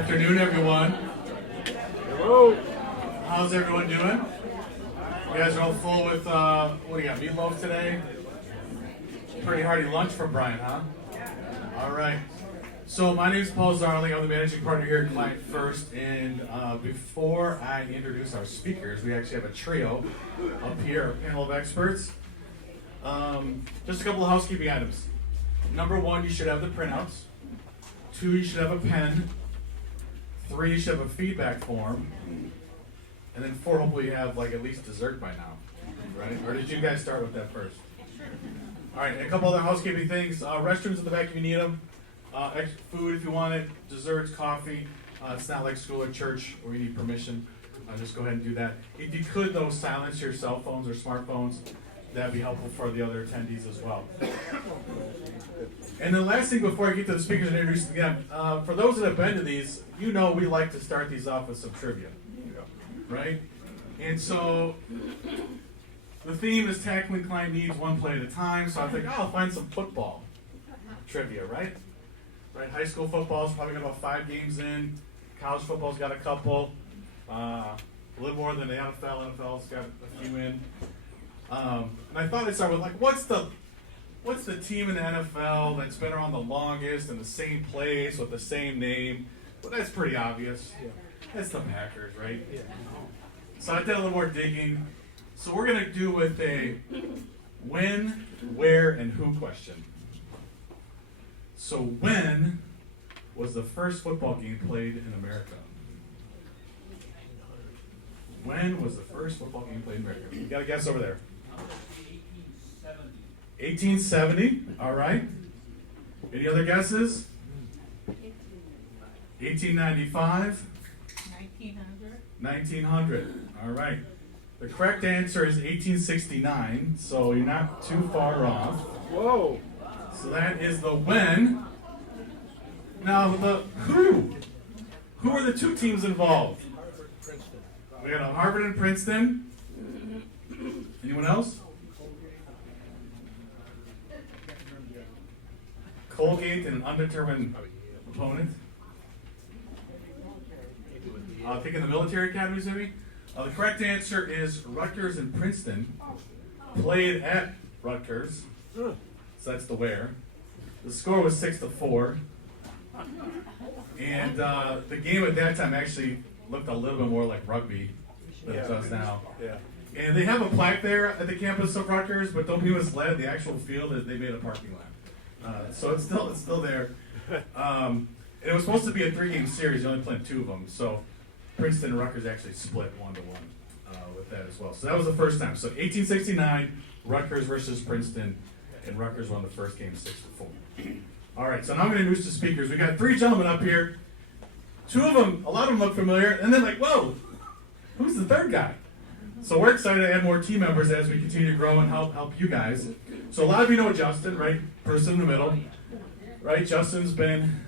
afternoon, everyone. Hello. How's everyone doing? You guys are all full with, what do you got, meatloaf today? Pretty hearty lunch for Brian, huh? All right. So my name is Paul Zarling. I'm the managing partner here at Client First. And before I introduce our speakers, we actually have a trio up here, a panel of experts. Just a couple of housekeeping items. Number one, you should have the printouts. 2, you should have a pen. 3, you should have a feedback form. And then 4, hopefully you have like at least dessert by now, right? Or did you guys start with that first? All right, and a couple other housekeeping things. Restrooms in the back if you need them. Extra food if you want it. Desserts, coffee. It's not like school or church where you need permission. Just go ahead and do that. If you could, though, silence your cell phones or smartphones. That'd be helpful for the other attendees as well. And the last thing before I get to the speakers and introduce them again, for those that have been to these, you know we like to start these off with some trivia, right? And so the theme is tackling client needs one play at a time. So I think, I'll find some football trivia, right? Right. High school football's probably got about 5 games in. College football's got a couple. A little more than the NFL. NFL's got a few in. And I thought I'd start with what's the team in the NFL that's been around the longest in the same place with the same name? Well, that's pretty obvious. Yeah. That's the Packers, right? Yeah. So I did a little more digging. So we're going to do with a when, where, and who question. So when was the first football game played in America? When was the first football game played in America? You got a guess over there. 1870, all right. Any other guesses? 1895? 1900, all right. The correct answer is 1869, so you're not too far off. Whoa. So that is the when. Now the who. Who are the 2 teams involved? We got Harvard and Princeton. Anyone else? Colgate and an undetermined opponent. Thinking the military academies, maybe? The correct answer is Rutgers and Princeton played at Rutgers. So that's the where. The score was 6-4. And the game at that time actually looked a little bit more like rugby than it does now. Yeah. And they have a plaque there at the campus of Rutgers, but don't be misled, the actual field is they made a parking lot. So it's still there. It was supposed to be a 3-game series. You only played 2 of them. So Princeton and Rutgers actually split 1-1 with that as well. So that was the first time. So 1869, Rutgers versus Princeton, and Rutgers won the first game 6-4. All right. So now I'm going to introduce the speakers. We got 3 gentlemen up here. 2 of them, a lot of them look familiar, and then whoa, who's the third guy? So we're excited to add more team members as we continue to grow and help you guys. So a lot of you know Justin, right? Person in the middle, right? Justin's been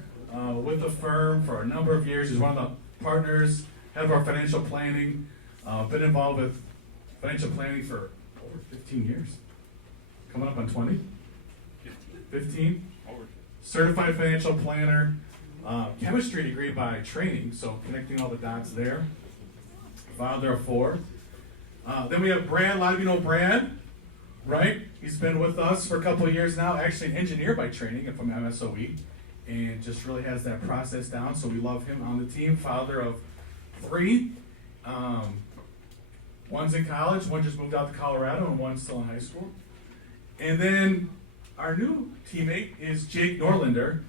with the firm for a number of years. He's one of the partners, head of our financial planning. Been involved with financial planning for over 15 years. Coming up on 20? 15? Certified financial planner. Chemistry degree by training, so connecting all the dots there. Father of 4. Then we have Brad. A lot of you know Brad, right? He's been with us for a couple of years now. Actually an engineer by training from MSOE, and just really has that process down, so we love him on the team. Father of 3. One's in college, one just moved out to Colorado, and one's still in high school. And then our new teammate is Jake Norlander,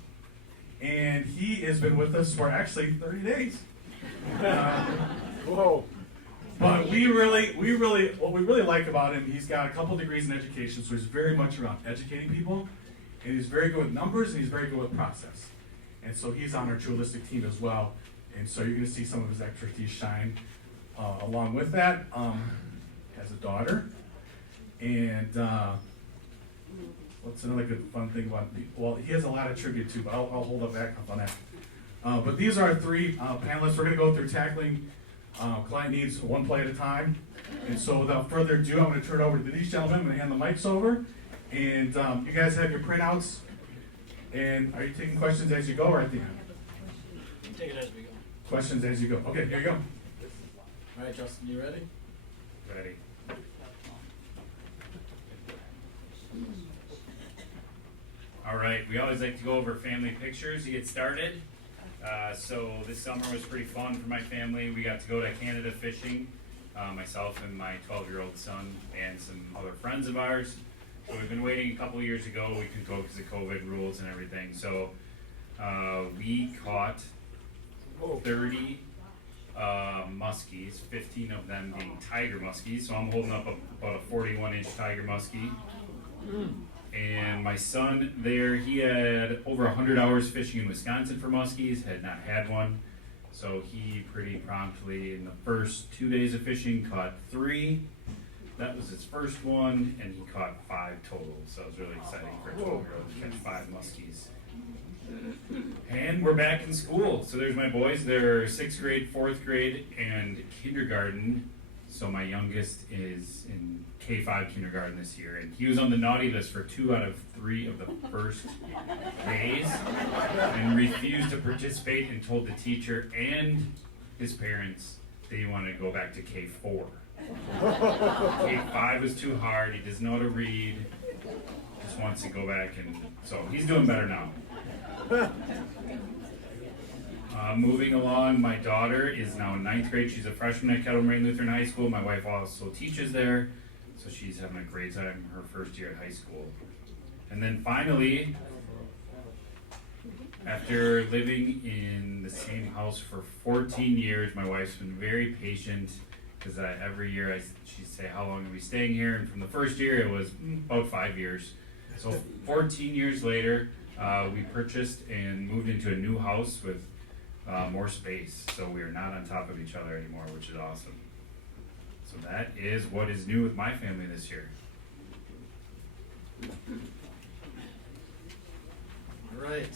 and he has been with us for actually 30 days. Whoa. But what we really like about him, he's got a couple degrees in education, so he's very much around educating people, and he's very good with numbers, and he's very good with process. And so he's on our TrueHolistic team as well, and so you're going to see some of his expertise shine along with that. Has a daughter, and what's another good fun thing about people? Well, he has a lot of trivia too, but I'll hold up back up on that. But these are our 3 panelists. We're going to go through tackling client needs one play at a time. And so without further ado, I'm going to turn it over to these gentlemen. I'm going to hand the mics over. And you guys have your printouts. And are you taking questions as you go or at the end? Take it as we go. questions as you go. Okay, here you go. All right, Justin, you ready? Ready. All right, we always like to go over family pictures to get started. So this summer was pretty fun for my family. We got to go to Canada fishing, myself and my 12-year-old son and some other friends of ours. So we've been waiting a couple of years ago. We could go because of COVID rules and everything. So we caught 30 muskies, 15 of them being tiger muskies. So I'm holding up about a 41-inch tiger muskie. And my son there, he had over 100 hours fishing in Wisconsin for muskies, had not had one. So he pretty promptly, in the first 2 days of fishing, caught 3. That was his first one, and he caught 5 total. So it was really exciting for a 12-year-old to catch 5 muskies. And we're back in school. So there's my boys. They're 6th grade, 4th grade, and kindergarten. So my youngest is in K-5 kindergarten this year, and he was on the naughty list for 2 out of 3 of the first days, and refused to participate and told the teacher and his parents that he wanted to go back to K-4. K-5 was too hard. He doesn't know how to read. Just wants to go back, and so he's doing better now. Moving along, my daughter is now in 9th grade. She's a freshman at Kettle Moraine Lutheran High School. My wife also teaches there, so she's having a great time her first year at high school. And then finally, after living in the same house for 14 years, my wife's been very patient because every year she'd say, how long are we staying here? And from the first year, it was about 5 years. So 14 years later, we purchased and moved into a new house with more space, so we are not on top of each other anymore, which is awesome. So that is what is new with my family this year. All right,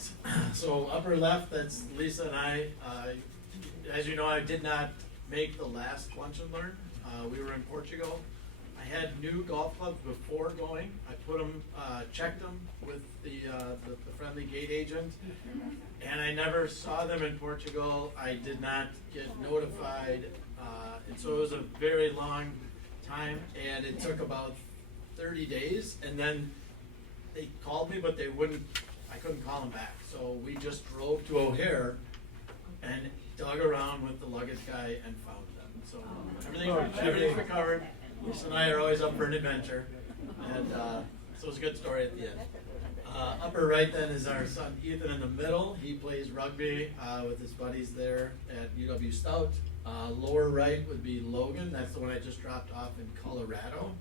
so upper left, that's Lisa and I. As you know, I did not make the last Lunch and Learn. We were in Portugal. I had new golf clubs before going. I put them, checked them with the friendly gate agent, and I never saw them in Portugal. I did not get notified, and so it was a very long time, and it took about 30 days, and then they called me, but I couldn't call them back. So we just drove to O'Hare and dug around with the luggage guy and found them. So everything's recovered. Lisa and I are always up for an adventure, and so it was a good story at the end. Upper right then is our son Ethan in the middle. He plays rugby with his buddies there at UW Stout. Lower right would be Logan. That's the one I just dropped off in Colorado.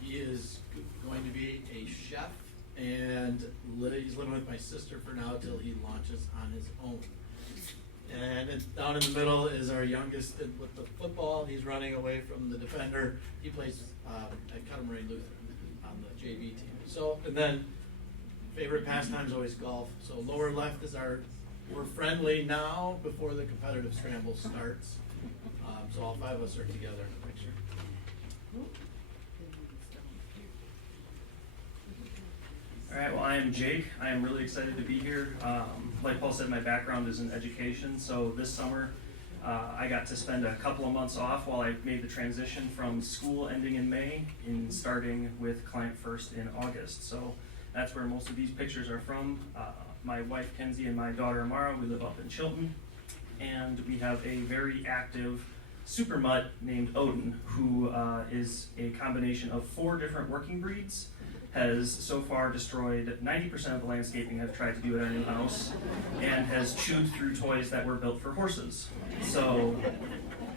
He is going to be a chef, and he's living with my sister for now till he launches on his own. And then down in the middle is our youngest with the football. He's running away from the defender. He plays at Kettle Moraine Lutheran on the JV team. So, and then favorite pastime is always golf. So lower left is we're friendly now before the competitive scramble starts. So all 5 of us are together in the picture. All right, well, I am Jake. I am really excited to be here. Like Paul said, my background is in education, so this summer I got to spend a couple of months off while I made the transition from school ending in May and starting with Client First in August. So that's where most of these pictures are from. My wife Kenzie and my daughter Amara, we live up in Chilton, and we have a very active super mutt named Odin, who is a combination of 4 different working breeds. Has so far destroyed 90% of the landscaping I've tried to do at our new house, and has chewed through toys that were built for horses. So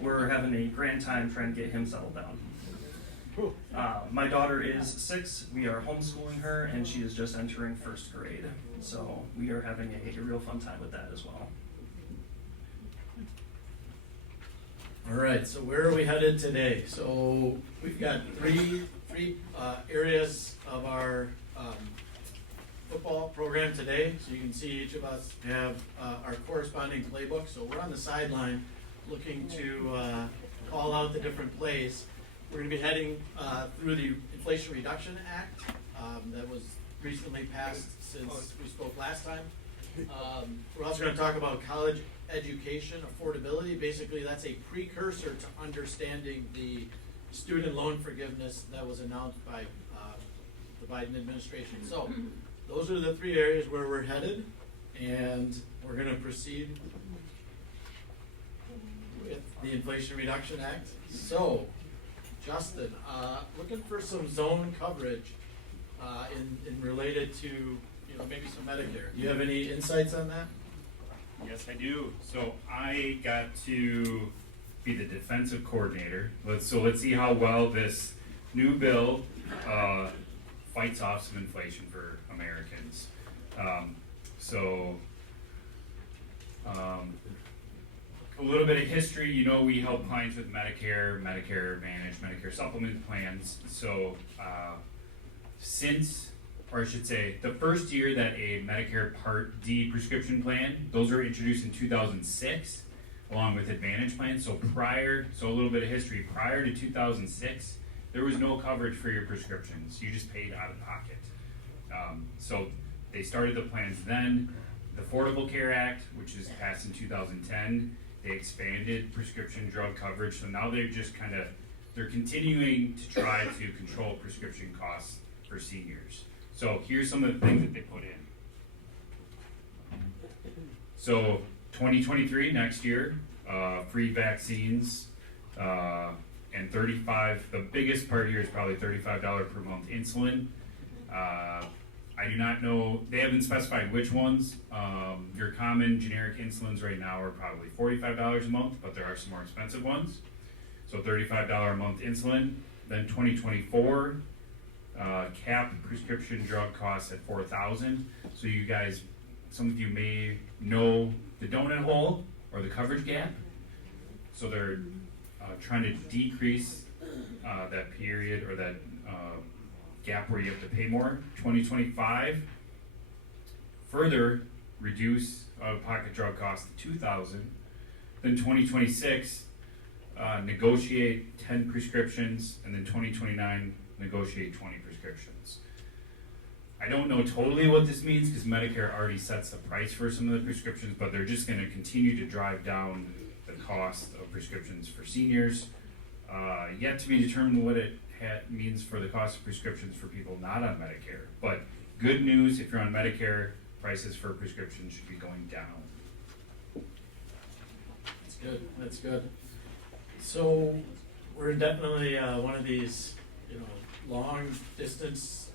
we're having a grand time trying to get him settled down. My daughter is 6. We are homeschooling her, and she is just entering 1st grade. So we are having a real fun time with that as well. All right, so where are we headed today? So we've got three areas of our football program today. So you can see each of us have our corresponding playbook. So we're on the sideline looking to call out the different plays. We're going to be heading through the Inflation Reduction Act that was recently passed since we spoke last time. We're also gonna talk about college education affordability. Basically, that's a precursor to understanding the student loan forgiveness that was announced by the Biden administration. So, those are the three areas where we're headed, and we're gonna proceed with the Inflation Reduction Act. So, Justin, looking for some zone coverage in related to, you know, maybe some Medicare. Do you have any insights on that? Yes, I do. So I got to be the defensive coordinator. Let's see how well this new bill fights off some inflation for Americans. A little bit of history. You know, we help clients with Medicare, Medicare Advantage, Medicare Supplement plans. So or I should say, the first year that a Medicare Part D prescription plan, those were introduced in 2006, along with Advantage plans. So a little bit of history, prior to 2006, there was no coverage for your prescriptions. You just paid out of pocket. So they started the plans then. The Affordable Care Act, which is passed in 2010, they expanded prescription drug coverage. So now they're continuing to try to control prescription costs for seniors. So here's some of the things that they put in. So 2023, next year, free vaccines, and the biggest part here is probably $35 per month insulin. I do not know, they haven't specified which ones. Your common generic insulins right now are probably $45 a month, but there are some more expensive ones. So $35 a month insulin. Then 2024, cap prescription drug costs at $4,000. So you guys, some of you may know the donut hole or the coverage gap. So they're trying to decrease that period or that gap where you have to pay more. 2025, further reduce out-of-pocket drug costs to $2,000. Then 2026, negotiate 10 prescriptions, and then 2029, negotiate 20 prescriptions. I don't know totally what this means because Medicare already sets the price for some of the prescriptions, but they're just going to continue to drive down the cost of prescriptions for seniors. Yet to be determined what it means for the cost of prescriptions for people not on Medicare. But good news, if you're on Medicare, prices for prescriptions should be going down. That's good. So we're definitely one of these, you know, long distance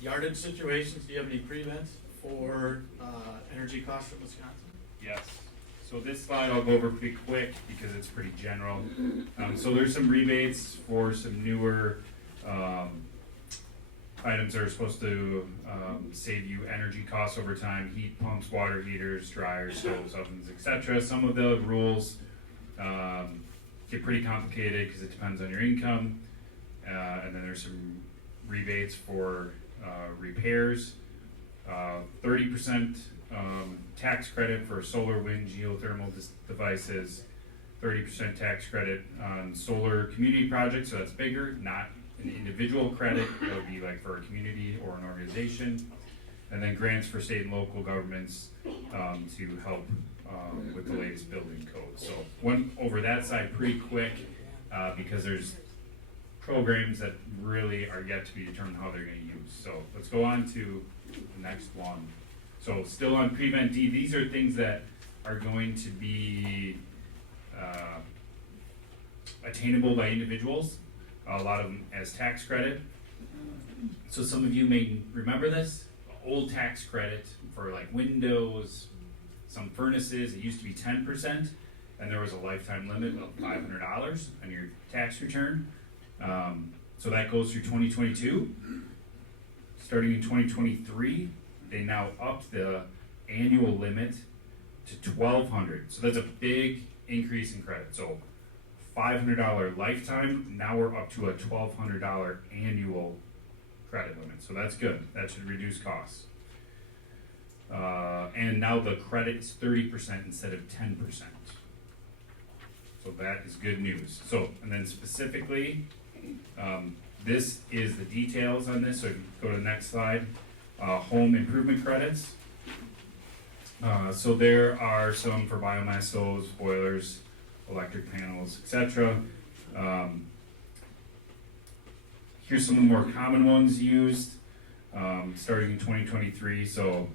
yardage situations. Do you have any prevents for energy costs in Wisconsin? Yes. So this slide I'll go over pretty quick because it's pretty general. So there's some rebates for some newer items that are supposed to save you energy costs over time: heat pumps, water heaters, dryers, stoves, ovens, etc. Some of the rules get pretty complicated because it depends on your income, and then there's some rebates for repairs, 30% tax credit for solar, wind, geothermal devices, 30% tax credit on solar community projects, so that's bigger, not an individual credit, that would be like for a community or an organization, and then grants for state and local governments to help with the latest building code. So went over that side pretty quick because there's programs that really are yet to be determined how they're going to use. So let's go on to the next one. So still on Prevent D, these are things that are going to be attainable by individuals, a lot of them as tax credit. So some of you may remember this, old tax credit for like windows, some furnaces, it used to be 10%, and there was a lifetime limit of $500 on your tax return. So that goes through 2022. Starting in 2023, they now upped the annual limit to $1,200. So that's a big increase in credit. So $500 lifetime, now we're up to a $1,200 annual credit limit. So that's good. That should reduce costs. And now the credit is 30% instead of 10%. So that is good news. So, and then specifically, this is the details on this. So if you go to the next slide, home improvement credits. So there are some for biomass stoves, boilers, electric panels, etc. Here's some of the more common ones used, starting in 2023. So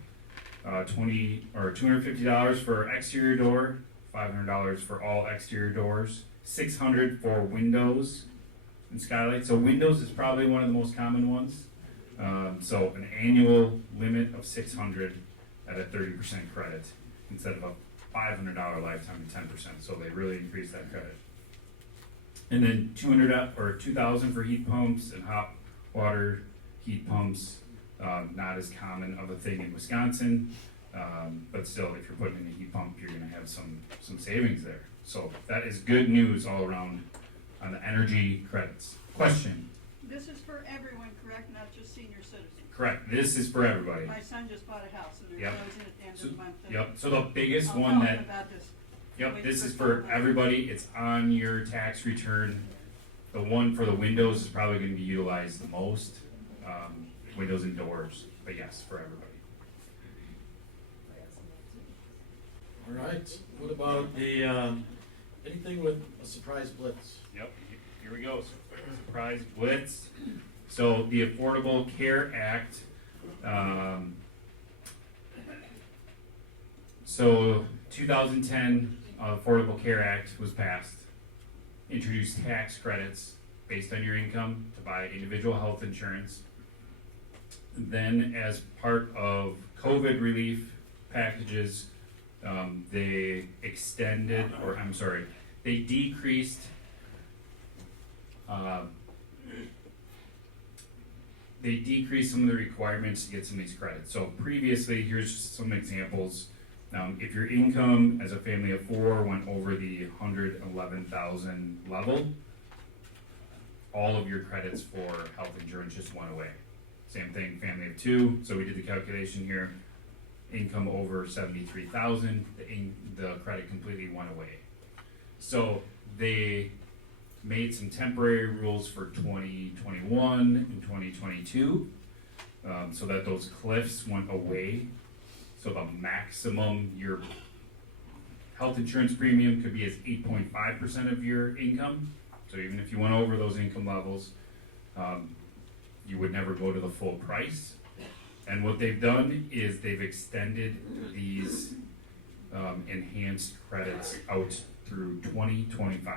$250 for exterior door, $500 for all exterior doors, $600 for windows and skylights. So windows is probably one of the most common ones. So an annual limit of $600 at a 30% credit instead of a $500 lifetime at 10%. So they really increase that credit. And then $2,000 for heat pumps and hot water heat pumps. Not as common of a thing in Wisconsin, but still, if you're putting in a heat pump, you're going to have some savings there. So that is good news all around on the energy credits. Question? This is for everyone, correct? Not just senior citizens? Correct. This is for everybody. My son just bought a house and they're Yep. closing at the end So, of the month. yep. So the biggest I'll one tell that. him about this. Yep, Wait this is for for someone. everybody. It's on your tax return. The one for the windows is probably going to be utilized the most. Windows and doors, but yes, for everybody. All right, what about the, anything with a surprise blitz? Yep, here we go. Surprise blitz. So the Affordable Care Act. So 2010 Affordable Care Act was passed. Introduced tax credits based on your income to buy individual health insurance. Then, as part of COVID relief packages, they decreased some of the requirements to get some of these credits. So previously, here's some examples. If your income as a family of 4 went over the 111,000 level, all of your credits for health insurance just went away. Same thing, family of 2. So we did the calculation here. Income over 73,000, the credit completely went away. So they made some temporary rules for 2021 and 2022, so that those cliffs went away. So the maximum your health insurance premium could be as 8.5% of your income. So even if you went over those income levels, you would never go to the full price. And what they've done is they've extended these enhanced credits out through 2025.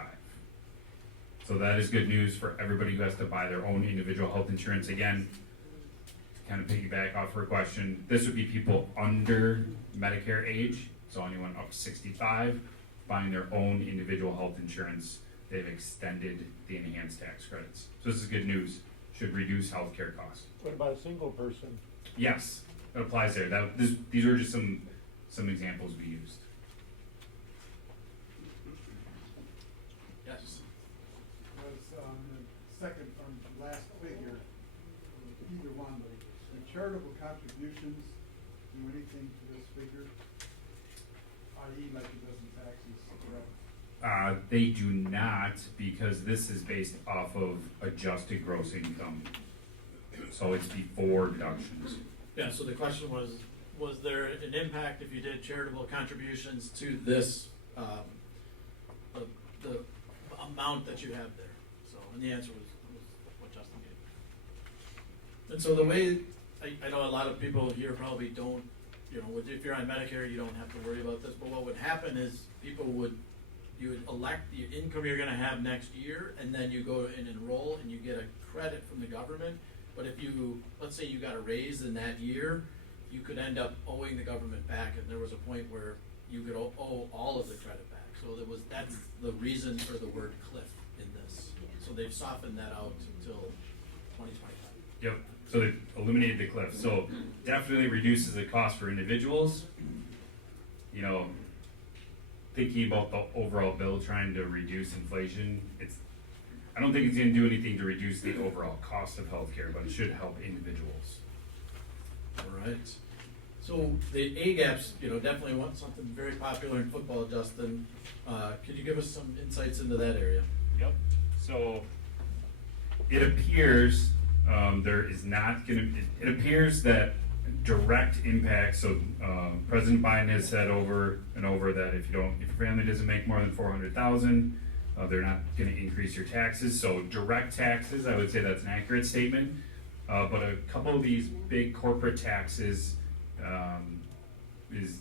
So that is good news for everybody who has to buy their own individual health insurance. Again, to kind of piggyback off her question, this would be people under Medicare age, so anyone up to 65, buying their own individual health insurance. They've extended the enhanced tax credits. So this is good news. Should reduce healthcare costs. What about a single person? Yes, that applies there. These are just some examples we used. Yes. Was on the second from last figure, either one, but the charitable contributions do anything to this figure? I.e. like it does in taxes, correct? They do not, because this is based off of adjusted gross income. So it's before deductions. Yeah, so the question was there an impact if you did charitable contributions to this, the amount that you have there? So, and the answer was what Justin gave. And so the way, I know a lot of people here probably don't, if you're on Medicare, you don't have to worry about this, but what would happen is you would elect the income you're gonna have next year, and then you go and enroll and you get a credit from the government. But if let's say you got a raise in that year, you could end up owing the government back, and there was a point where you could owe all of the credit back. So that's the reason for the word cliff in this. So they've softened that out until 2025. Yep, so they eliminated the cliff. So definitely reduces the cost for individuals. Thinking about the overall bill, trying to reduce inflation, I don't think it's gonna do anything to reduce the overall cost of healthcare, but it should help individuals. All right. So the A gaps, definitely want something very popular in football, Justin. Could you give us some insights into that area? Yep, so it appears there is not gonna, it appears that direct impact, so President Biden has said over and over that if your family doesn't make more than 400,000, they're not going to increase your taxes. So direct taxes, I would say that's an accurate statement. But a couple of these big corporate taxes is,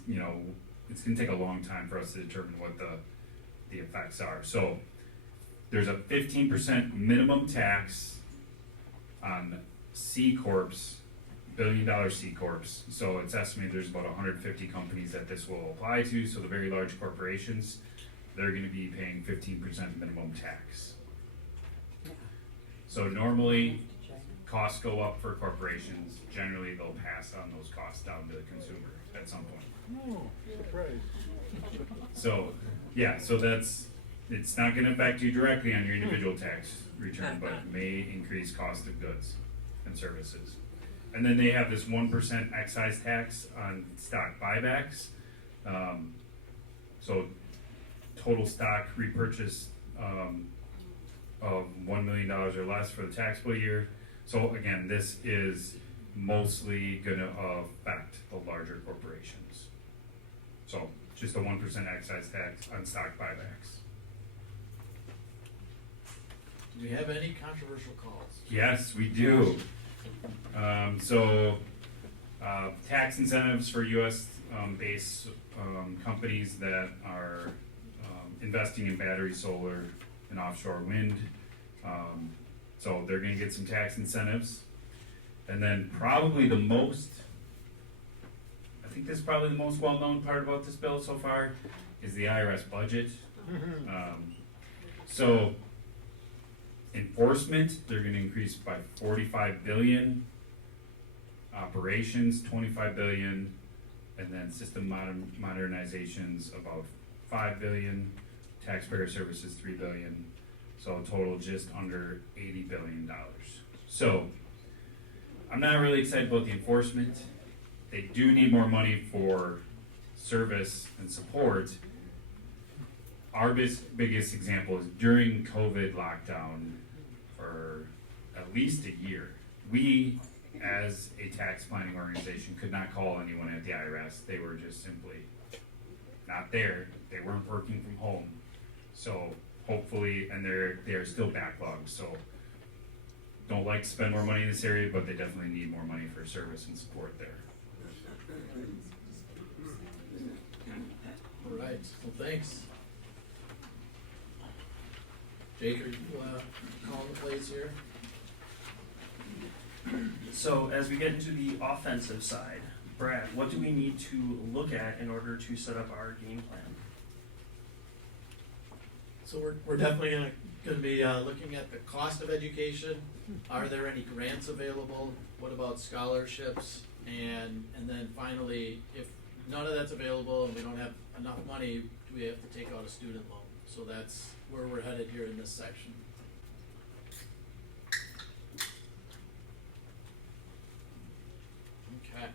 it's going to take a long time for us to determine what the effects are. So there's a 15% minimum tax on C corps, billion-dollar C corps. So it's estimated there's about 150 companies that this will apply to. So the very large corporations, they're going to be paying 15% minimum tax. So normally, costs go up for corporations. Generally, they'll pass on those costs down to the consumer at some point. Oh, surprise. So, yeah, so it's not gonna affect you directly on your individual tax return, but it may increase cost of goods and services. And then they have this 1% excise tax on stock buybacks. So total stock repurchase of $1 million or less for the taxable year. So again, this is mostly gonna affect the larger corporations. So just a 1% excise tax on stock buybacks. Do we have any controversial calls? Yes, we do. Tax incentives for U.S. based companies that are investing in battery, solar, and offshore wind. So they're going to get some tax incentives. And then probably the most, I think this is probably the most well-known part about this bill so far, is the IRS budget. So enforcement, they're going to increase by 45 billion. Operations, 25 billion. And then system modernizations, about 5 billion. Taxpayer services, 3 billion. So a total just under $80 billion. So I'm not really excited about the enforcement. They do need more money for service and support. Our biggest example is during COVID lockdown for at least a year, we, as a tax planning organization, could not call anyone at the IRS. They were just simply not there. They weren't working from home. So hopefully, and they are still backlogged. So don't like to spend more money in this area, but they definitely need more money for service and support there. All right, well, thanks. Jake, are you calling the plays here? So as we get into the offensive side, Brad, what do we need to look at in order to set up our game plan? So we're definitely gonna be looking at the cost of education. Are there any grants available? What about scholarships? And then finally, if none of that's available and we don't have enough money, do we have to take out a student loan? So that's where we're headed here in this section. Okay.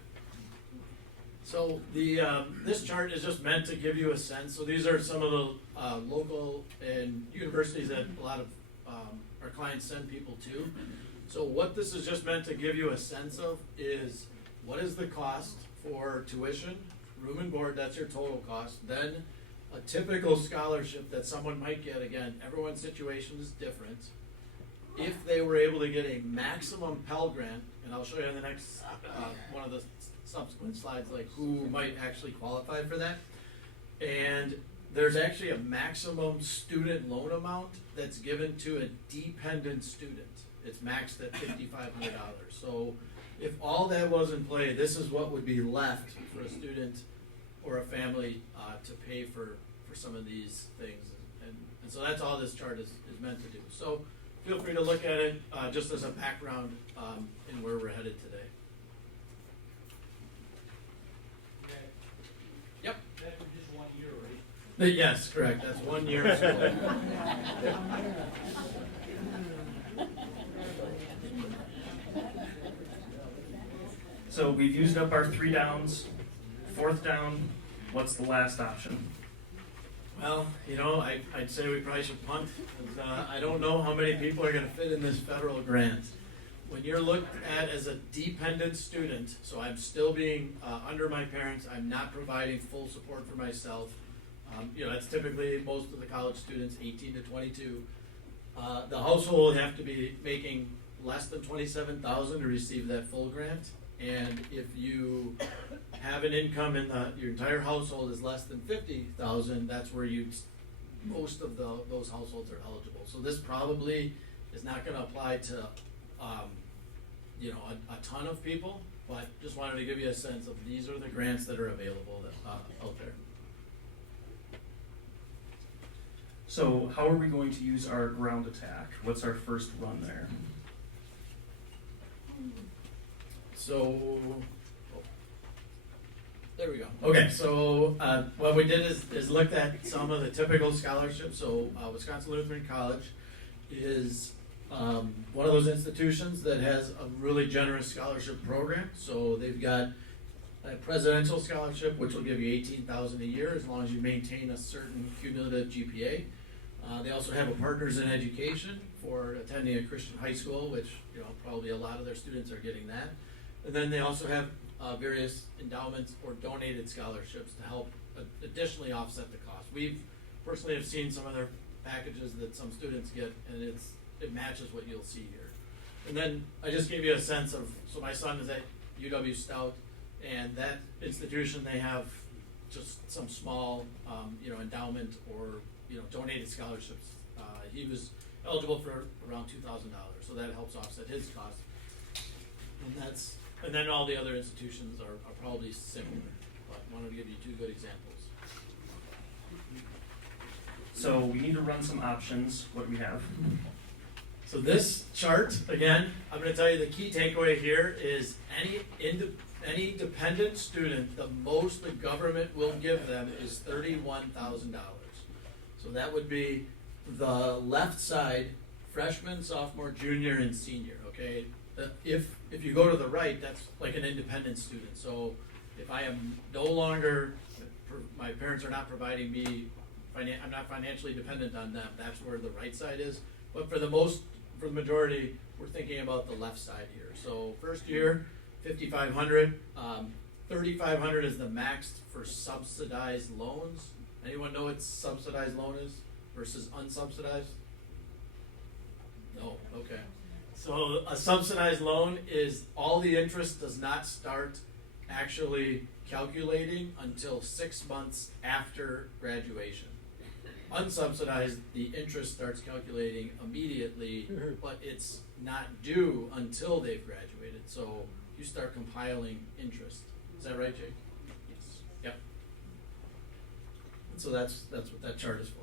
So the this chart is just meant to give you a sense. So these are some of the local and universities that a lot of our clients send people to. So what this is just meant to give you a sense of is what is the cost for tuition, room and board, that's your total cost. Then a typical scholarship that someone might get, again, everyone's situation is different. If they were able to get a maximum Pell Grant, and I'll show you in the next one of the subsequent slides, like who might actually qualify for that. And there's actually a maximum student loan amount that's given to a dependent student. It's maxed at $5,500. So if all that was in play, this is what would be left for a student or a family to pay for some of these things. And so that's all this chart is meant to do. So feel free to look at it just as a background in where we're headed today. Yep. That's for just 1 year, right? Yes, correct. That's 1 year of school. So we've used up our 3 downs. 4th down, what's the last option? Well, I'd say we probably should punt. 'Cause, I don't know how many people are going to fit in this federal grant. when you're looked at as a dependent student, so I'm still being under my parents, I'm not providing full support for myself. That's typically most of the college students, 18 to 22. The household would have to be making less than $27,000 to receive that full grant. And if you have an income in your entire household is less than $50,000, that's where most of those households are eligible. So this probably is not going to apply to a ton of people, but just wanted to give you a sense of these are the grants that are available out there. So how are we going to use our ground attack? What's our first run there? So, there we go. Okay, so what we did is looked at some of the typical scholarships. So Wisconsin Lutheran College is one of those institutions that has a really generous scholarship program. So they've got a presidential scholarship, which will give you $18,000 a year as long as you maintain a certain cumulative GPA. They also have a Partners in Education for attending a Christian high school, which probably a lot of their students are getting that. And then they also have various endowments or donated scholarships to help additionally offset the cost. We've personally have seen some of their packages that some students get, and it matches what you'll see here. And then I just gave you a sense of, so my son is at UW Stout, and that institution, they have just some small, endowment or, donated scholarships. He was eligible for around $2,000, so that helps offset his cost. And then all the other institutions are probably similar, but I wanted to give you two good examples. So we need to run some options. What do we have? So this chart, again, I'm going to tell you the key takeaway here is any dependent student, the most the government will give them is $31,000. So that would be the left side, freshman, sophomore, junior, and senior, okay? If you go to the right, that's like an independent student. So if I am no longer, my parents are not providing me, I'm not financially dependent on them, that's where the right side is. But for the majority, we're thinking about the left side here. So first year, $5,500, $3,500 is the max for subsidized loans. Anyone know what subsidized loan is versus unsubsidized? No, okay. So a subsidized loan is all the interest does not start actually calculating until 6 months after graduation. Unsubsidized, the interest starts calculating immediately, but it's not due until they've graduated. So you start compiling interest. Is that right, Jake? Yes. Yep. And so that's what that chart is for.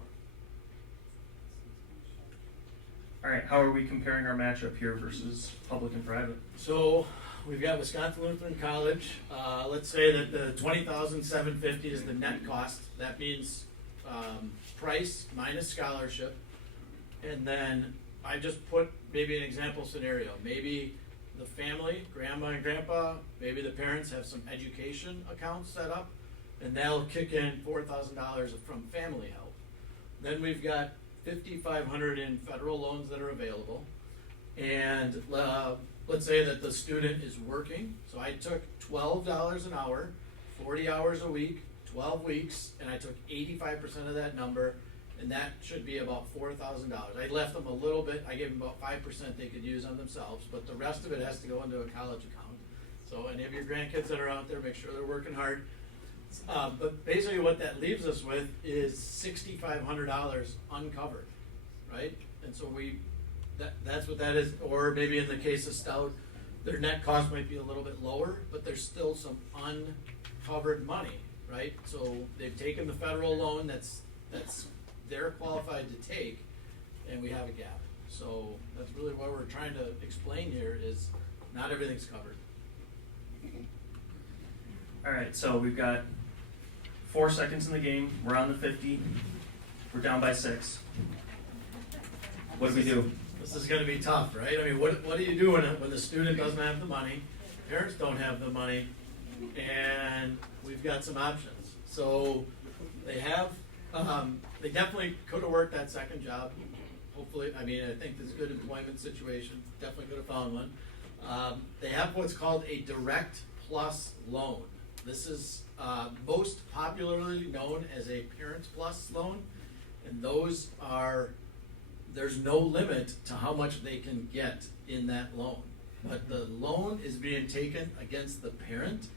All right, how are we comparing our matchup here versus public and private? So we've got Wisconsin Lutheran College. Let's say that the $20,750 is the net cost. That means price minus scholarship. And then I just put maybe an example scenario. Maybe the family, grandma and grandpa, maybe the parents have some education accounts set up, and they'll kick in $4,000 from family help. Then we've got $5,500 in federal loans that are available. And let's say that the student is working. So I took $12 an hour, 40 hours a week, 12 weeks, and I took 85% of that number, and that should be about $4,000. I left them a little bit. I gave them about 5% they could use on themselves, but the rest of it has to go into a college account. So any of your grandkids that are out there, make sure they're working hard. But basically what that leaves us with is $6,500 uncovered, right? And so that's what that is. Or maybe in the case of Stout, their net cost might be a little bit lower, but there's still some uncovered money, right? So they've taken the federal loan that's they're qualified to take, and we have a gap. So that's really what we're trying to explain here is not everything's covered. All right, so we've got 4 seconds in the game. We're on the 50. We're down by 6. What do we do? This is going to be tough, right? I mean, what do you do when the student doesn't have the money, parents don't have the money, and we've got some options. So they have, they definitely could have worked that second job. Hopefully, I mean, I think it's a good employment situation. Definitely could have found one. They have what's called a direct plus loan. This is most popularly known as a parent plus loan, and those are, there's no limit to how much they can get in that loan. But the loan is being taken against the parent,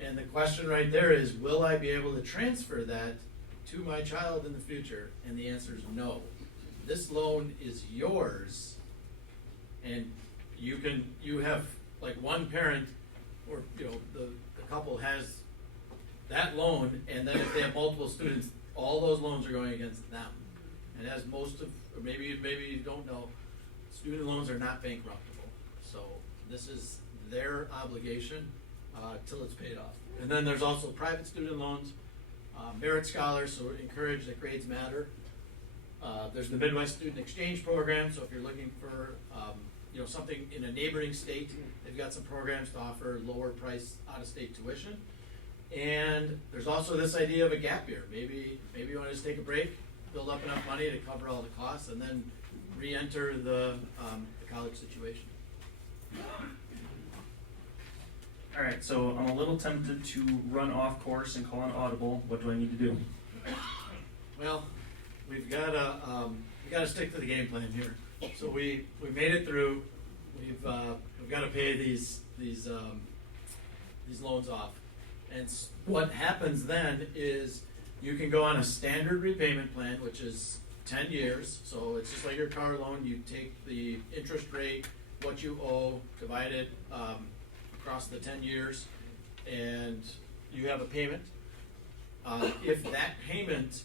and the question right there is, will I be able to transfer that to my child in the future? And the answer is no. This loan is yours, and you have, like, one parent, or, you know, the couple has that loan, and then if they have multiple students, all those loans are going against them. And as most of, or maybe you don't know, student loans are not bankruptable. So this is their obligation till it's paid off. And then there's also private student loans, merit scholars, so encourage that grades matter. There's the Midwest Student Exchange Program, so if you're looking for you know, something in a neighboring state, they've got some programs to offer lower price out-of-state tuition. And there's also this idea of a gap year. Maybe you want to just take a break, build up enough money to cover all the costs, and then re-enter the college situation. All right, so I'm a little tempted to run off course and call an audible. What do I need to do? Well, we've gotta stick to the game plan here. So we made it through. We've got to pay these loans off. And what happens then is you can go on a standard repayment plan, which is 10 years. So it's just like your car loan. You take the interest rate, what you owe, divide it across the 10 years, and you have a payment. If that payment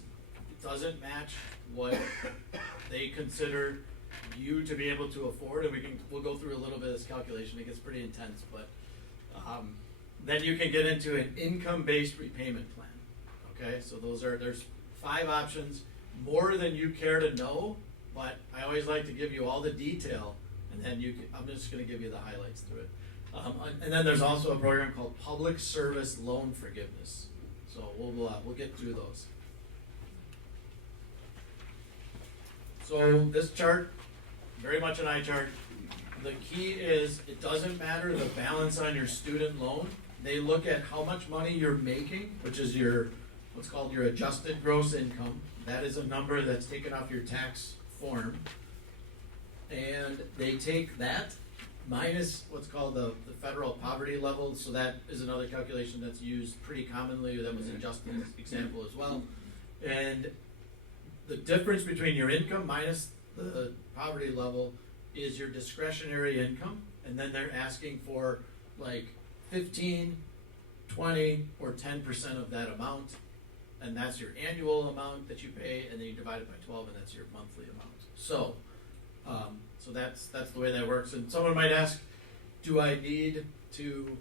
doesn't match what they consider you to be able to afford, and we'll go through a little bit of this calculation. It gets pretty intense, but then you can get into an income-based repayment plan. Okay, so there's 5 options, more than you care to know, but I always like to give you all the detail, and then I'm just going to give you the highlights through it. And then there's also a program called Public Service Loan Forgiveness. So we'll get through those. So this chart, very much an eye chart. The key is it doesn't matter the balance on your student loan. They look at how much money you're making, which is what's called your adjusted gross income. That is a number that's taken off your tax form. And they take that minus what's called the federal poverty level. So that is another calculation that's used pretty commonly. That was in Justin's example as well. And the difference between your income minus the poverty level is your discretionary income, and then they're asking for like 15, 20, or 10% of that amount, and that's your annual amount that you pay, and then you divide it by 12, and that's your monthly amount. So, so that's the way that works. And someone might ask, do I need to,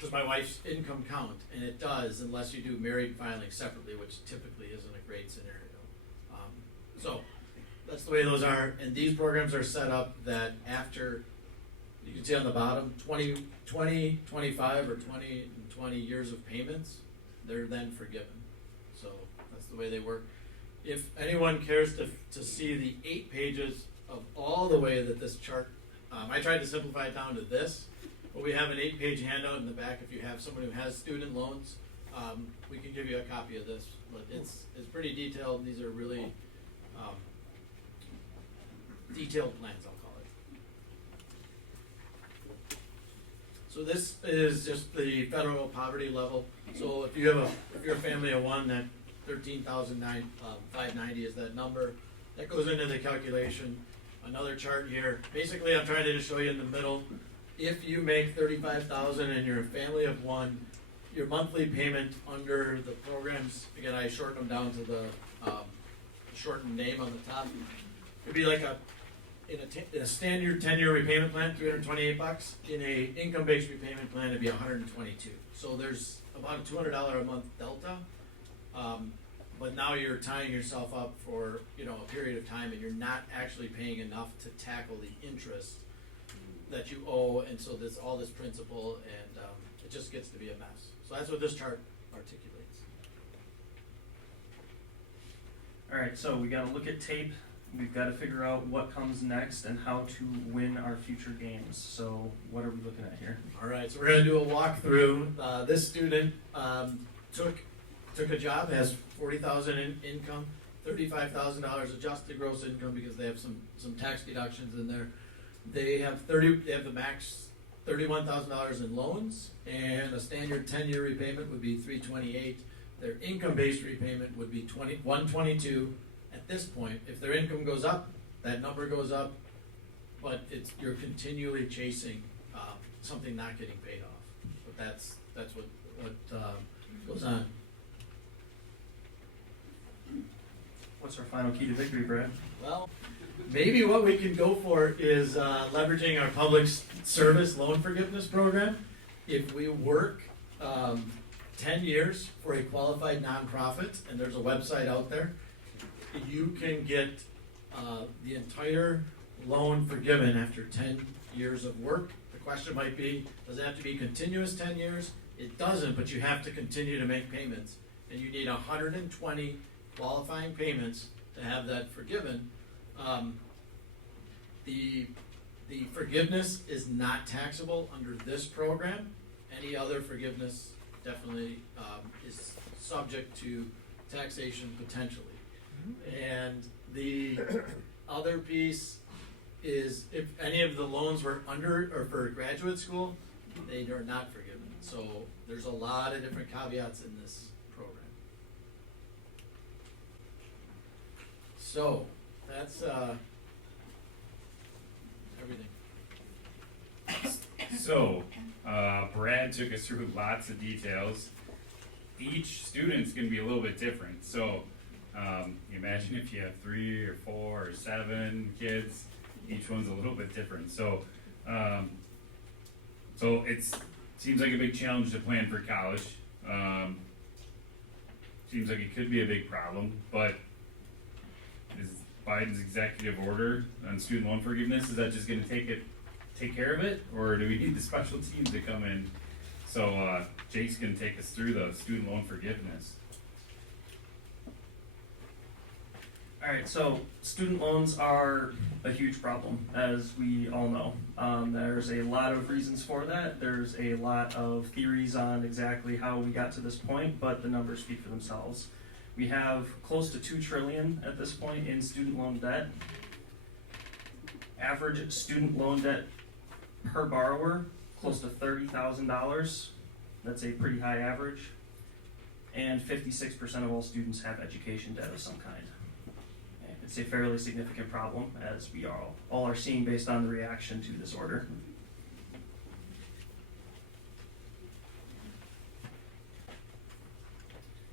does my wife's income count? And it does, unless you do married filing separately, which typically isn't a great scenario. So that's the way those are, and these programs are set up that after, you can see on the bottom, 20, 25, or 20 and 20 years of payments, they're then forgiven. So that's the way they work. If anyone cares to see the 8 pages of all the way that this chart, I tried to simplify it down to this, but we have an 8-page handout in the back. If you have someone who has student loans, we can give you a copy of this, but it's pretty detailed. These are really detailed plans, I'll call it. So this is just the federal poverty level. So if you're a family of 1, that $13,590 is that number. That goes into the calculation. Another chart here. Basically, I'm trying to just show you in the middle. If you make $35,000 and you're a family of 1, your monthly payment under the programs, again, I shortened them down to the shortened name on the top, would be like in a standard 10-year repayment plan, $328. In a income-based repayment plan, it'd be $122. So there's about a $200 a month delta. But now you're tying yourself up for a period of time, and you're not actually paying enough to tackle the interest that you owe, and so there's all this principal, and it just gets to be a mess. So that's what this chart articulates. All right, so we got to look at tape we've got to figure out what comes next and how to win our future games. So what are we looking at here? All right, so we're gonna do a walkthrough. This student took a job, has 40,000 in income, $35,000 adjusted gross income because they have some tax deductions in there. They have the max $31,000 in loans, and a standard 10-year repayment would be $328. Their income-based repayment would be $122 at this point. If their income goes up, that number goes up, but you're continually chasing something not getting paid off. But that's what goes on. What's our final key to victory, Brad? Well, maybe what we can go for is leveraging our public service loan forgiveness program. If we work 10 years for a qualified nonprofit, and there's a website out there, you can get the entire loan forgiven after 10 years of work. The question might be, does it have to be continuous 10 years? It doesn't, but you have to continue to make payments. And you need 120 qualifying payments to have that forgiven. The forgiveness is not taxable under this program. Any other forgiveness definitely is subject to taxation potentially. And the other piece is if any of the loans were under or for graduate school, they are not forgiven. So there's a lot of different caveats in this program. So that's everything. So, Brad took us through lots of details. Each student's gonna be a little bit different. So, imagine if you have 3 or 4 or 7 kids, each one's a little bit different. So it's seems like a big challenge to plan for college. Seems like it could be a big problem, but is Biden's executive order on student loan forgiveness, is that just gonna take care of it, or do we need the special teams to come in? So Jake's gonna take us through the student loan forgiveness. All right, so student loans are a huge problem, as we all know. There's a lot of reasons for that. There's a lot of theories on exactly how we got to this point, but the numbers speak for themselves. We have close to $2 trillion at this point in student loan debt. Average student loan debt per borrower, close to $30,000. That's a pretty high average. And 56% of all students have education debt of some kind. It's a fairly significant problem, as we all are seeing based on the reaction to this order.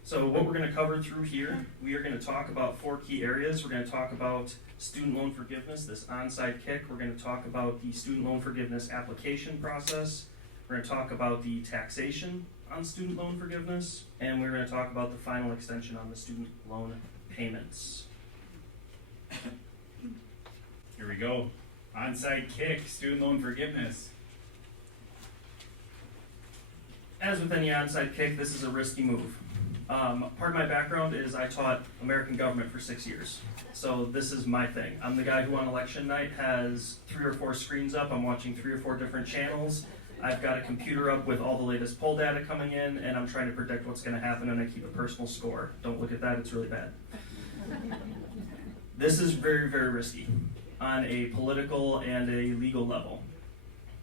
So what we're going to cover through here, we are going to talk about 4 key areas. We're going to talk about student loan forgiveness, this onside kick. We're going to talk about the student loan forgiveness application process. We're going to talk about the taxation on student loan forgiveness, and we're going to talk about the final extension on the student loan payments. Here we go. Onside kick, student loan forgiveness. As with any onside kick, this is a risky move. Part of my background is I taught American government for 6 years. So this is my thing. I'm the guy who on election night has 3 or 4 screens up. I'm watching 3 or 4 different channels. I've got a computer up with all the latest poll data coming in, and I'm trying to predict what's going to happen, and I keep a personal score. Don't look at that, it's really bad. This is very, very risky on a political and a legal level.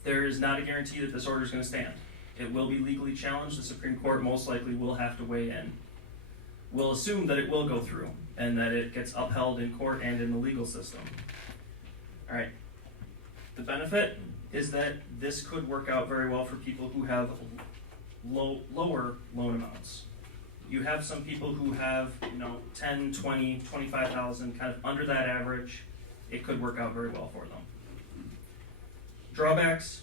There is not a guarantee that this order is going to stand. It will be legally challenged. The Supreme Court most likely will have to weigh in. We'll assume that it will go through and that it gets upheld in court and in the legal system. All right. The benefit is that this could work out very well for people who have lower loan amounts. You have some people who have, 10, 20, 25,000, kind of under that average. It could work out very well for them. Drawbacks,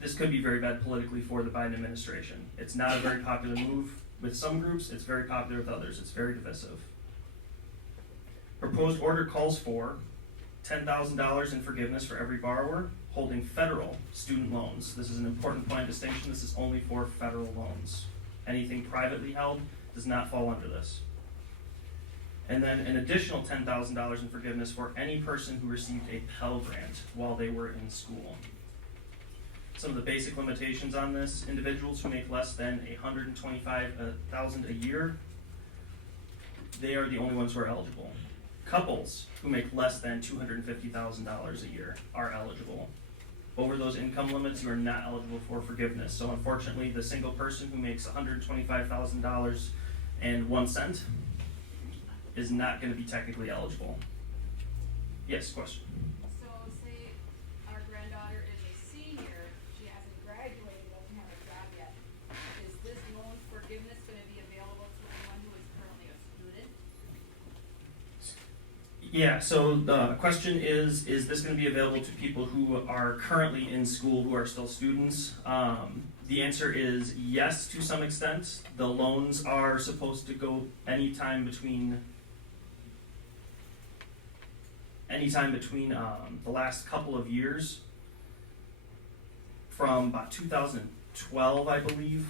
this could be very bad politically for the Biden administration. It's not a very popular move with some groups. It's very popular with others. It's very divisive. Proposed order calls for $10,000 in forgiveness for every borrower holding federal student loans. This is an important point of distinction. This is only for federal loans. Anything privately held does not fall under this. And then an additional $10,000 in forgiveness for any person who received a Pell Grant while they were in school. Some of the basic limitations on this: individuals who make less than $125,000 a year, they are the only ones who are eligible. Couples who make less than $250,000 a year are eligible. Over those income limits, you are not eligible for forgiveness. So unfortunately, the single person who makes $125,000 and 1 cent is not going to be technically eligible. Yes, question? So say our granddaughter is a senior, she hasn't graduated, doesn't have a job yet. Is this loan forgiveness gonna be available to anyone who is currently a student? Yeah, so the question is this going to be available to people who are currently in school, who are still students? The answer is yes, to some extent. The loans are supposed to go anytime between the last couple of years, from about 2012, I believe.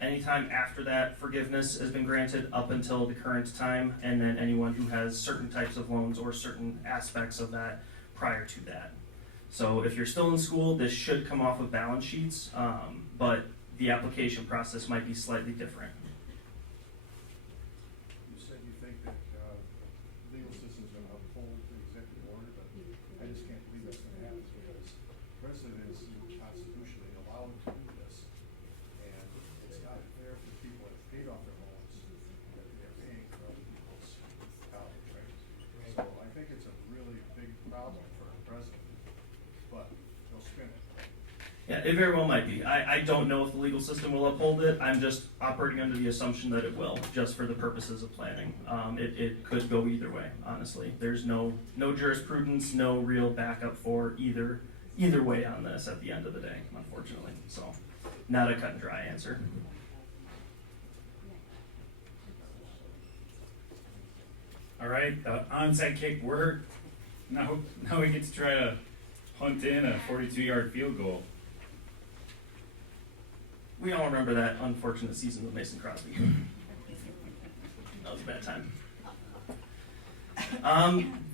Anytime after that, forgiveness has been granted up until the current time, and then anyone who has certain types of loans or certain aspects of that prior to that. So if you're still in school, this should come off of balance sheets, but the application process might be slightly different. You said you think that legal system's going to uphold the executive order, but I just can't believe that's going to happen because the president is constitutionally allowed to do this, and it's not fair for the people that have paid off their loans that they're paying for other people's college, right? So I think it's a really big problem for the president, but they'll spin it. Yeah, it very well might be. I don't know if the legal system will uphold it. I'm just operating under the assumption that it will, just for the purposes of planning. It could go either way, honestly. There's no jurisprudence, no real backup for either way on this at the end of the day, unfortunately. So, not a cut and dry answer. All right, the onside kick worked. Now we get to try to punt in a 42-yard field goal. We all remember that unfortunate season with Mason Crosby. That was a bad time.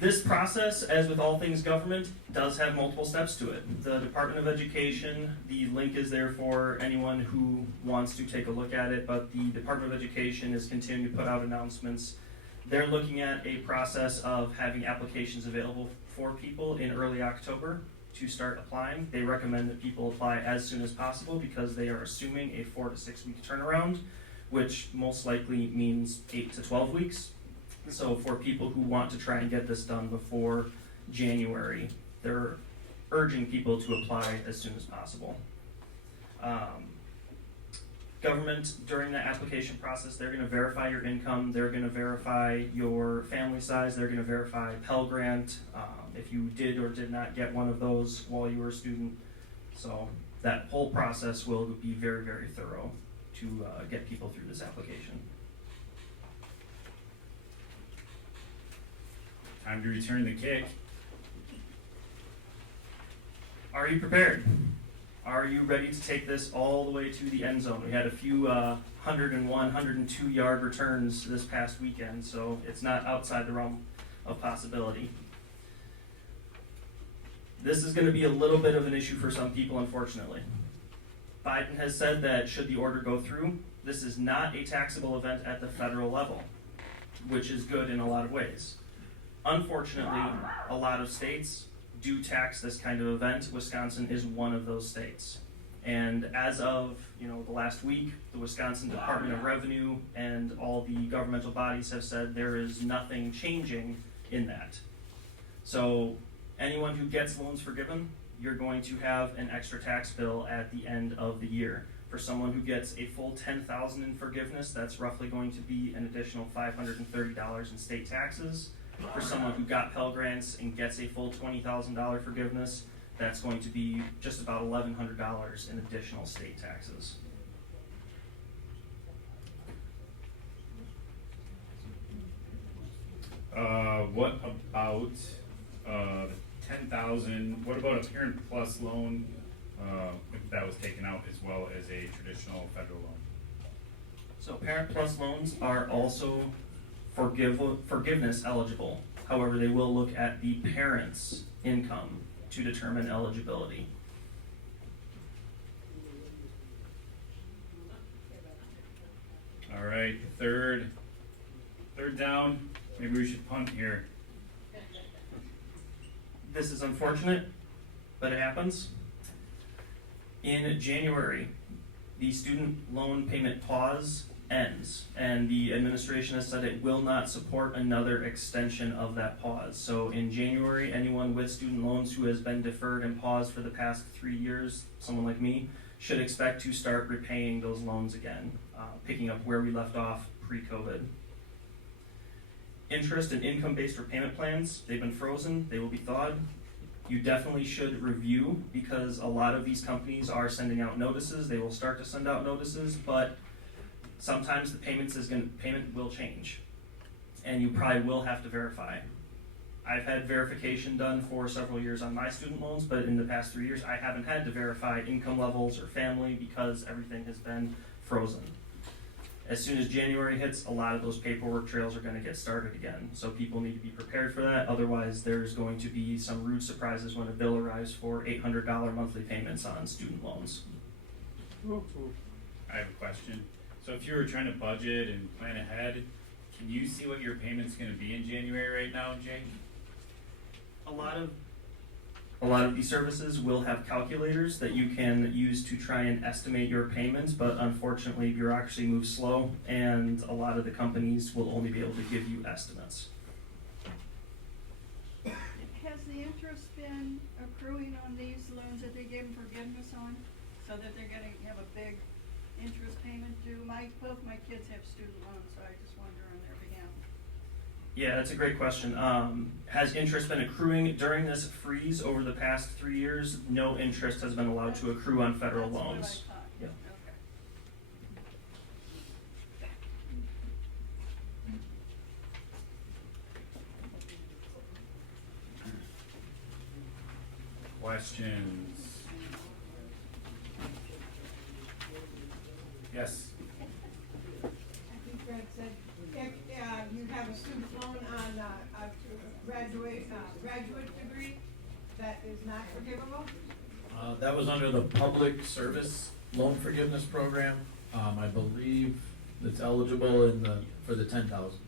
This process, as with all things government, does have multiple steps to it. The Department of Education, the link is there for anyone who wants to take a look at it, but the Department of Education is continuing to put out announcements. They're looking at a process of having applications available for people in early October to start applying. They recommend that people apply as soon as possible because they are assuming a 4 to 6 week turnaround, which most likely means 8 to 12 weeks. So for people who want to try and get this done before January, they're urging people to apply as soon as possible. Government, during that application process, they're going to verify your income, they're going to verify your family size, they're going to verify Pell Grant, if you did or did not get one of those while you were a student. So that whole process will be very, very thorough to get people through this application. Time to return the kick. Are you prepared? Are you ready to take this all the way to the end zone? We had a few 101, 102 yard returns this past weekend, so it's not outside the realm of possibility. This is going to be a little bit of an issue for some people, unfortunately. Biden has said that should the order go through, this is not a taxable event at the federal level, which is good in a lot of ways. Unfortunately, a lot of states do tax this kind of event. Wisconsin is one of those states. And as of the last week, the Wisconsin Department of Revenue and all the governmental bodies have said there is nothing changing in that. So anyone who gets loans forgiven, you're going to have an extra tax bill at the end of the year. For someone who gets a full $10,000 in forgiveness, that's roughly going to be an additional $530 in state taxes. For someone who got Pell Grants and gets a full $20,000 forgiveness, that's going to be just about $1,100 in additional state taxes. What about 10,000? What about a Parent Plus loan if that was taken out as well as a traditional federal loan? So Parent Plus loans are also forgiveness eligible. However, they will look at the parent's income to determine eligibility. All right, third down. Maybe we should punt here. This is unfortunate, but it happens. In January, the student loan payment pause ends, and the administration has said it will not support another extension of that pause. So in January, anyone with student loans who has been deferred and paused for the past 3 years, someone like me, should expect to start repaying those loans again, picking up where we left off pre-COVID. Interest and income-based repayment plans, they've been frozen, they will be thawed. You definitely should review, because a lot of these companies are sending out notices. They will start to send out notices, but sometimes the payment will change, and you probably will have to verify. I've had verification done for several years on my student loans, but in the past 3 years, I haven't had to verify income levels or family because everything has been frozen. As soon as January hits, a lot of those paperwork trails are going to get started again. So people need to be prepared for that. Otherwise, there's going to be some rude surprises when a bill arrives for $800 monthly payments on student loans. I have a question. So if you were trying to budget and plan ahead, can you see what your payment's going to be in January right now, Jake? A lot of these services will have calculators that you can use to try and estimate your payments, but unfortunately bureaucracy moves slow, and a lot of the companies will only be able to give you estimates. Has the interest been accruing on these loans that they gave them forgiveness on, so that they're gonna have a big interest payment due? Both my kids have student loans, so I just wonder on their behalf. Yeah, that's a great question. Has interest been accruing during this freeze over the past 3 years? No interest has been allowed to accrue on federal That's loans. what I thought. Yeah. Okay. Questions? Yes. I think Fred said, if you have a student loan on a graduate degree, that is not forgivable? That was under the public service loan forgiveness program. I believe it's eligible for the 10,000.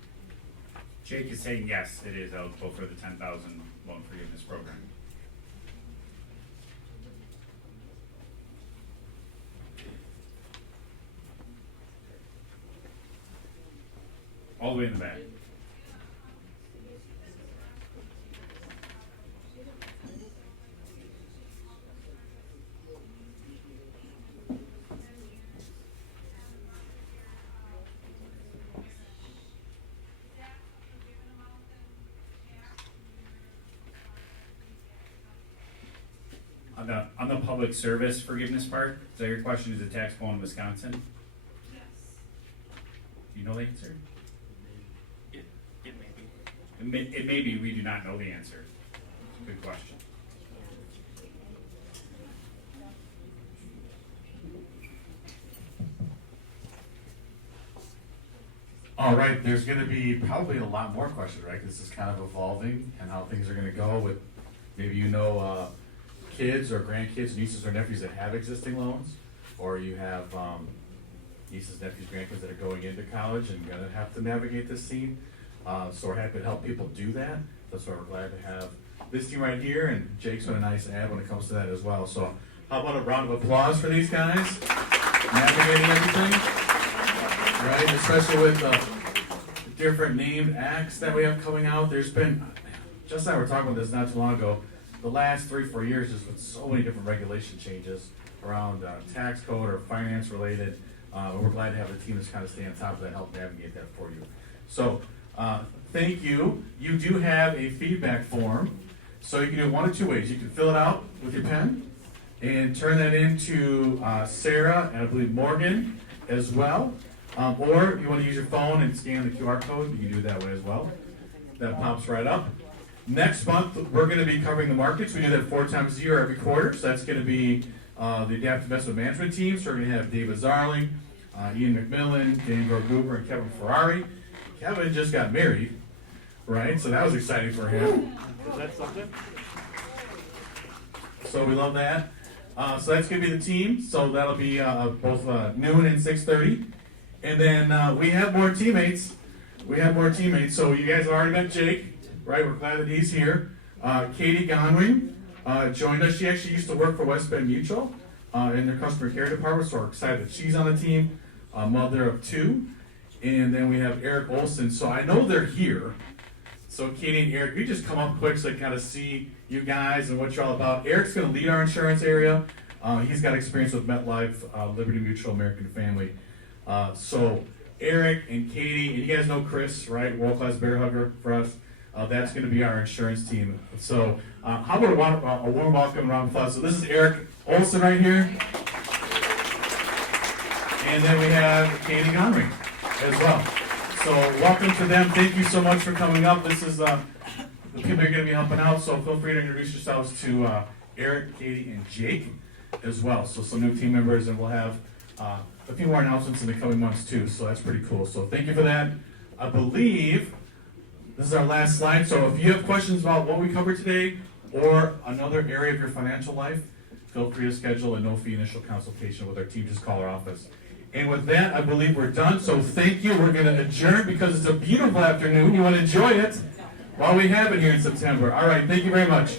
Jake is saying yes, it is eligible for the 10,000 loan forgiveness program. All the way in the back. On the public service forgiveness part, is that your question? Is it taxable in Wisconsin? Yes. Do you know the answer? It may be. It may be, we do not know the answer. Good question. All right, there's gonna be probably a lot more questions, right? This is kind of evolving and how things are gonna go with, maybe kids or grandkids, nieces or nephews that have existing loans, or you have nieces, nephews, grandkids that are going into college and gonna have to navigate this scene. So we're happy to help people do that. That's why we're glad to have this team right here, and Jake's been a nice add when it comes to that as well. So how about a round of applause for these guys? Navigating everything, right? Especially with the different named acts that we have coming out. There's been, just like we were talking about this not too long ago, the last 3-4 years there's been so many different regulation changes around tax code or finance related. We're glad to have a team that's kind of stay on top of that and help navigate that for you. So thank you. You do have a feedback form. So you can do it one of two ways. You can fill it out with your pen and turn that into Sarah and I believe Morgan as well. Or you want to use your phone and scan the QR code, you can do it that way as well. That pops right up. Next month, we're going to be covering the markets. We do that 4 times a year every quarter. So that's going to be the Adaptive Investment Management team. So we're going to have David Zarling, Ian McMillan, Dan Gorguber, and Kevin Ferrari Kevin just got married, right? So that was exciting for him. Is that something? So we love that. So that's gonna be the team. So that'll be both noon and 6:30, and then we have more teammates. We have more teammates. So you guys have already met Jake, right? We're glad that he's here. Katie Gonring joined us. She actually used to work for West Bend Mutual in their customer care department. So we're excited that she's on the team. Mother of 2, and then we have Eric Olson. So I know they're here. So Katie and Eric, you just come up quick so I kind of see you guys and what you're all about. Eric's going to lead our insurance area. He's got experience with MetLife, Liberty Mutual, American Family. So Eric and Katie, and you guys know Chris, right? World-class bear hugger for us. That's going to be our insurance team. So how about a warm welcome, round of applause. So this is Eric Olson right here. And then we have Katie Gonring as well. So welcome to them. Thank you so much for coming up. This is the people you're going to be helping out. So feel free to introduce yourselves to Eric, Katie, and Jake as well. So some new team members, and we'll have a few more announcements in the coming months too. So that's pretty cool. So thank you for that. I believe this is our last slide. So if you have questions about what we covered today or another area of your financial life, feel free to schedule a no-fee initial consultation with our team. Just call our office. And with that, I believe we're done. So thank you. We're going to adjourn because it's a beautiful afternoon. You want to enjoy it while we have it here in September. All right. Thank you very much.